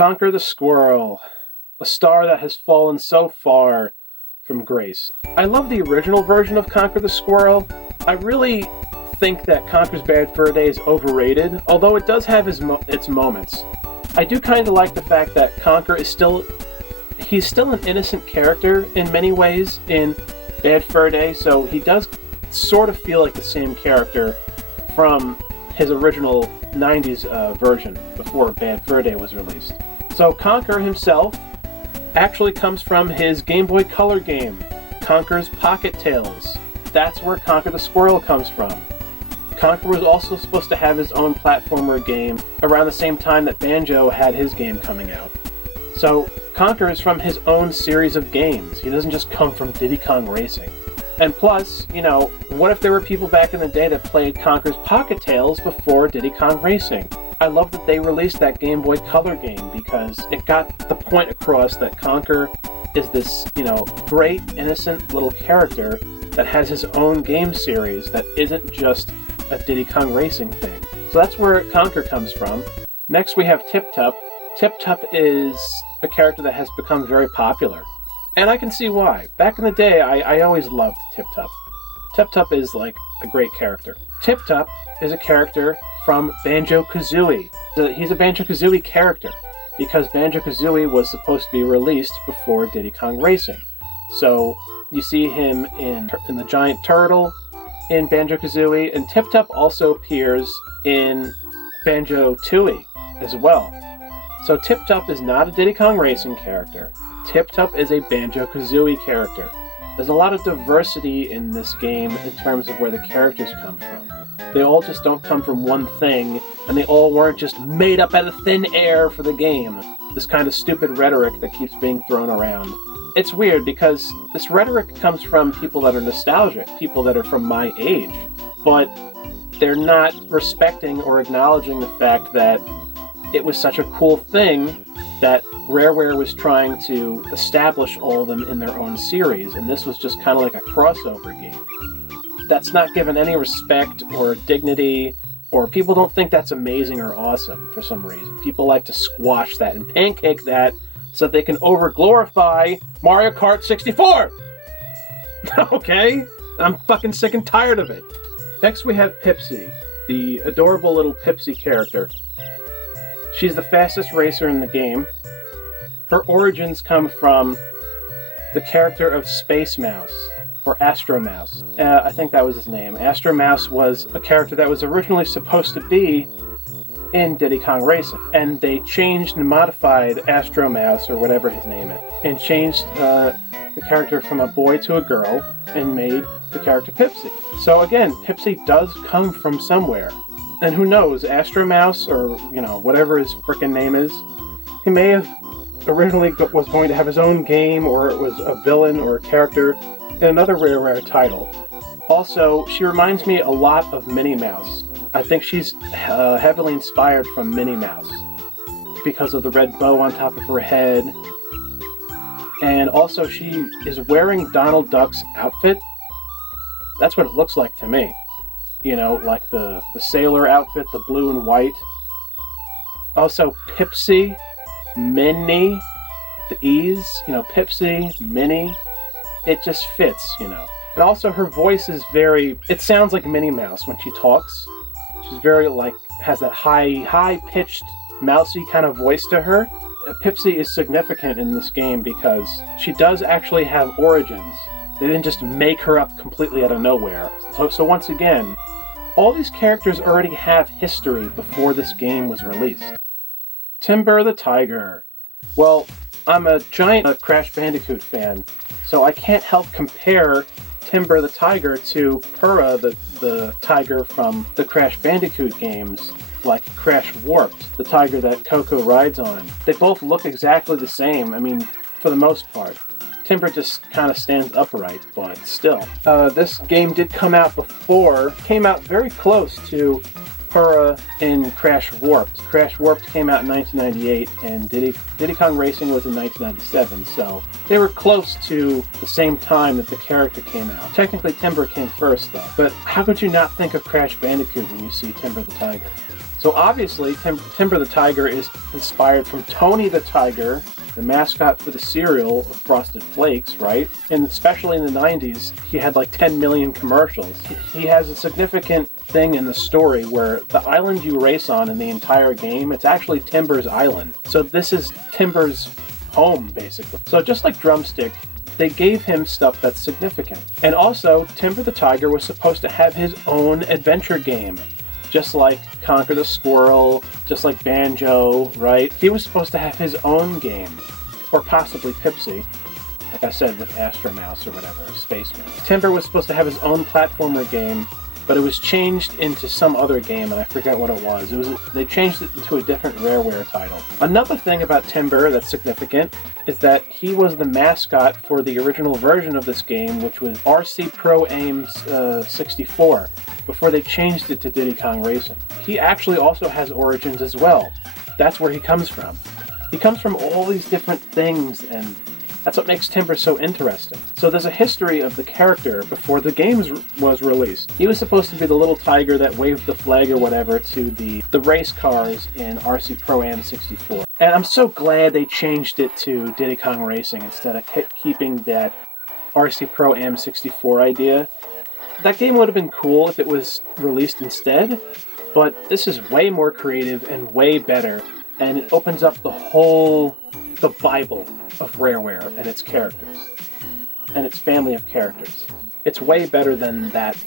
Conker the Squirrel, a star that has fallen so far from grace. I love the original version of Conker the Squirrel. I really think that Conker's Bad Fur Day is overrated, although it does have its moments. I do kind of like the fact that Conker is he's still an innocent character in many ways in Bad Fur Day, so he does sort of feel like the same character from his original 90s version before Bad Fur Day was released. So Conker himself actually comes from his Game Boy Color game, Conker's Pocket Tales. That's where Conker the Squirrel comes from. Conker was also supposed to have his own platformer game around the same time that Banjo had his game coming out. So Conker is from his own series of games. He doesn't just come from Diddy Kong Racing. And plus, what if there were people back in the day that played Conker's Pocket Tales before Diddy Kong Racing? I love that they released that Game Boy Color game because it got the point across that Conker is this, great, innocent little character that has his own game series that isn't just a Diddy Kong Racing thing. So that's where Conker comes from. Next we have Tip Top. Tip Top is a character that has become very popular. And I can see why. Back in the day, I always loved Tip Top. Tip Top is like a great character. Tip Top is a character from Banjo-Kazooie. He's a Banjo-Kazooie character because Banjo-Kazooie was supposed to be released before Diddy Kong Racing. So you see him in the Giant Turtle in Banjo-Kazooie, and Tip Top also appears in Banjo-Tooie as well. So Tip Top is not a Diddy Kong Racing character. Tip Top is a Banjo-Kazooie character. There's a lot of diversity in this game in terms of where the characters come from. They all just don't come from one thing, and they all weren't just made up out of thin air for the game. This kind of stupid rhetoric that keeps being thrown around. It's weird because this rhetoric comes from people that are nostalgic, people that are from my age, but they're not respecting or acknowledging the fact that it was such a cool thing that Rareware was trying to establish all of them in their own series, and this was just kind of like a crossover game. That's not given any respect or dignity, or people don't think that's amazing or awesome for some reason. People like to squash that and pancake that so that they can over-glorify Mario Kart 64! Okay? I'm fucking sick and tired of it. Next we have Pipsy, the adorable little Pipsy character. She's the fastest racer in the game. Her origins come from the character of Space Mouse, or Astro Mouse. I think that was his name. Astro Mouse was a character that was originally supposed to be in Diddy Kong Racing, and they changed and modified Astro Mouse, or whatever his name is, and changed the character from a boy to a girl, and made the character Pipsy. So again, Pipsy does come from somewhere. And who knows, Astro Mouse, or, whatever his frickin' name is, he may have originally was going to have his own game, or it was a villain or a character in another Rareware title. Also, she reminds me a lot of Minnie Mouse. I think she's heavily inspired from Minnie Mouse because of the red bow on top of her head. And also, she is wearing Donald Duck's outfit. That's what it looks like to me. Like the sailor outfit, the blue and white. Also, Pipsy, Minnie, the E's, Pipsy, Minnie. It just fits, And also her voice is it sounds like Minnie Mouse when she talks. She's very, has that high-pitched, mousy kind of voice to her. Pipsy is significant in this game because she does actually have origins. They didn't just make her up completely out of nowhere. So once again, all these characters already have history before this game was released. Timber the Tiger. Well, I'm a giant Crash Bandicoot fan, so I can't help compare Timber the Tiger to Purah the tiger from the Crash Bandicoot games, like Crash Warped, the tiger that Coco rides on. They both look exactly the same, for the most part. Timber just kind of stands upright, but still. This game did come out very close to Purah in Crash Warped. Crash Warped came out in 1998, and Diddy Kong Racing was in 1997, so they were close to the same time that the character came out. Technically, Timber came first, though. But how could you not think of Crash Bandicoot when you see Timber the Tiger? So obviously, Timber the Tiger is inspired from Tony the Tiger, the mascot for the cereal of Frosted Flakes, right? And especially in the 90s, he had like 10 million commercials. He has a significant thing in the story where the island you race on in the entire game, it's actually Timber's island. So this is Timber's home, basically. So just like Drumstick, they gave him stuff that's significant. And also, Timber the Tiger was supposed to have his own adventure game. Just like Conker the Squirrel, just like Banjo, right? He was supposed to have his own game. Or possibly Pipsy, like I said, with Astro Mouse or whatever, Spaceman. Timber was supposed to have his own platformer game, but it was changed into some other game, and I forget what it was. They changed it into a different Rareware title. Another thing about Timber that's significant is that he was the mascot for the original version of this game, which was RC Pro Aim's 64, before they changed it to Diddy Kong Racing. He actually also has origins as well. That's where he comes from. He comes from all these different things, and that's what makes Timber so interesting. So there's a history of the character before the game was released. He was supposed to be the little tiger that waved the flag or whatever to the race cars in RC Pro-Am 64. And I'm so glad they changed it to Diddy Kong Racing instead of keeping that RC Pro-Am 64 idea. That game would have been cool if it was released instead, but this is way more creative and way better, and it opens up the Bible of Rareware and its characters, and its family of characters. It's way better than that,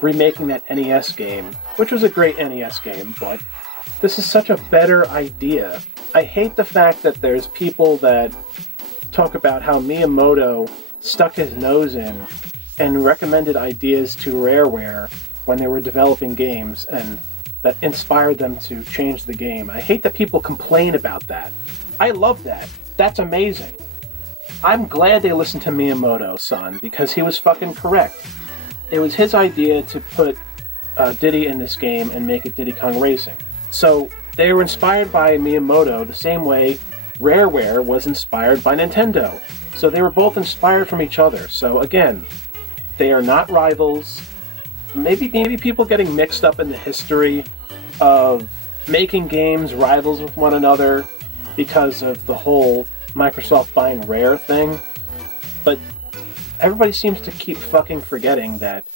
remaking that NES game, which was a great NES game, but this is such a better idea. I hate the fact that there's people that talk about how Miyamoto stuck his nose in and recommended ideas to Rareware when they were developing games, and that inspired them to change the game. I hate that people complain about that. I love that. That's amazing. I'm glad they listened to Miyamoto, son, because he was fucking correct. It was his idea to put Diddy in this game and make it Diddy Kong Racing. So they were inspired by Miyamoto the same way Rareware was inspired by Nintendo. So they were both inspired from each other. So again, they are not rivals. Maybe people getting mixed up in the history of making games rivals with one another because of the whole Microsoft buying Rare thing. But everybody seems to keep fucking forgetting that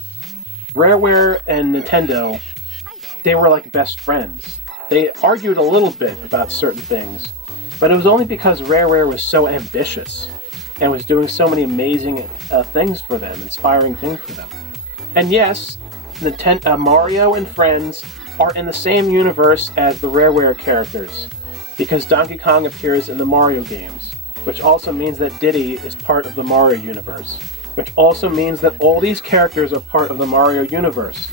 Rareware and Nintendo, they were like best friends. They argued a little bit about certain things, but it was only because Rareware was so ambitious and was doing so many amazing things for them, inspiring things for them. And yes, Mario and friends are in the same universe as the Rareware characters, because Donkey Kong appears in the Mario games, which also means that Diddy is part of the Mario universe, which also means that all these characters are part of the Mario universe.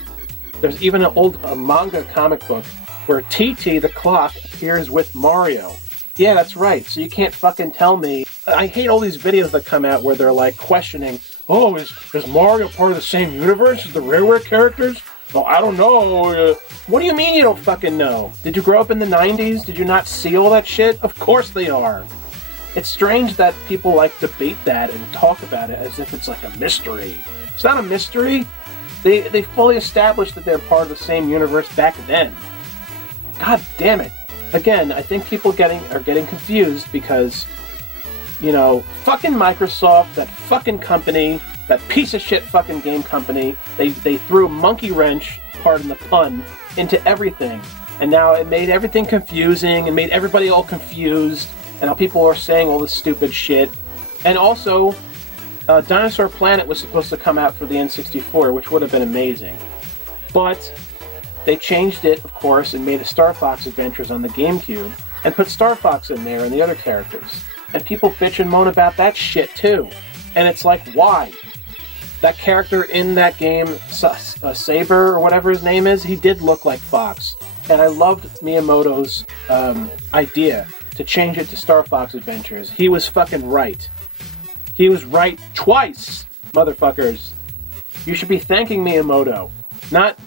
There's even an old manga comic book where TT the Clock appears with Mario. Yeah, that's right, so you can't fucking tell me. I hate all these videos that come out where they're like questioning, oh, is Mario part of the same universe as the Rareware characters? Oh, I don't know. What do you mean you don't fucking know? Did you grow up in the 90s? Did you not see all that shit? Of course they are. It's strange that people like debate that and talk about it as if it's like a mystery. It's not a mystery. They fully established that they're part of the same universe back then. God damn it. Again, I think people are getting confused because, fucking Microsoft, that fucking company, that piece of shit fucking game company, they threw a monkey wrench, pardon the pun, into everything. And now it made everything confusing and made everybody all confused. And now people are saying all this stupid shit. And also, Dinosaur Planet was supposed to come out for the N64, which would have been amazing. But they changed it, of course, and made a Star Fox Adventures on the GameCube, and put Star Fox in there and the other characters. And people bitch and moan about that shit too. And it's like, why? That character in that game, Saber, or whatever his name is, he did look like Fox. And I loved Miyamoto's idea to change it to Star Fox Adventures. He was fucking right. He was right twice, motherfuckers. You should be thanking Miyamoto, not,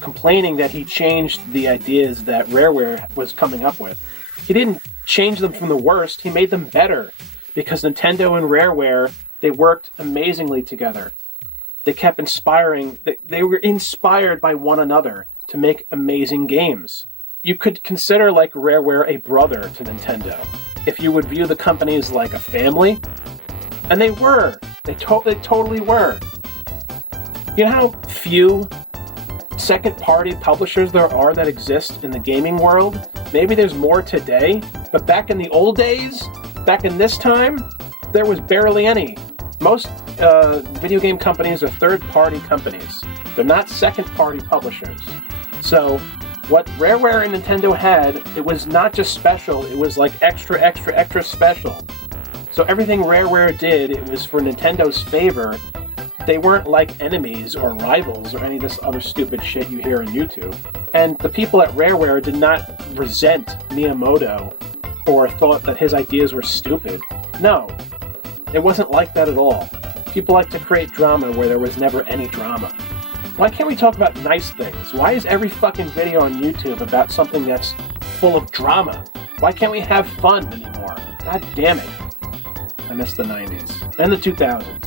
complaining that he changed the ideas that Rareware was coming up with. He didn't change them from the worst, he made them better. Because Nintendo and Rareware, they worked amazingly together. They kept inspiring, they were inspired by one another. to make amazing games. You could consider like Rareware a brother to Nintendo, if you would view the companies like a family. And they were. They totally were. You know how few second-party publishers there are that exist in the gaming world? Maybe there's more today, but back in the old days, back in this time, there was barely any. Most video game companies are third-party companies. They're not second-party publishers. So what Rareware and Nintendo had, it was not just special, it was like extra, extra, extra special. So everything Rareware did, it was for Nintendo's favor. They weren't like enemies or rivals or any of this other stupid shit you hear on YouTube. And the people at Rareware did not resent Miyamoto or thought that his ideas were stupid. No, it wasn't like that at all. People like to create drama where there was never any drama. Why can't we talk about nice things? Why is every fucking video on YouTube about something that's full of drama? Why can't we have fun anymore? God damn it. I miss the 90s and the 2000s.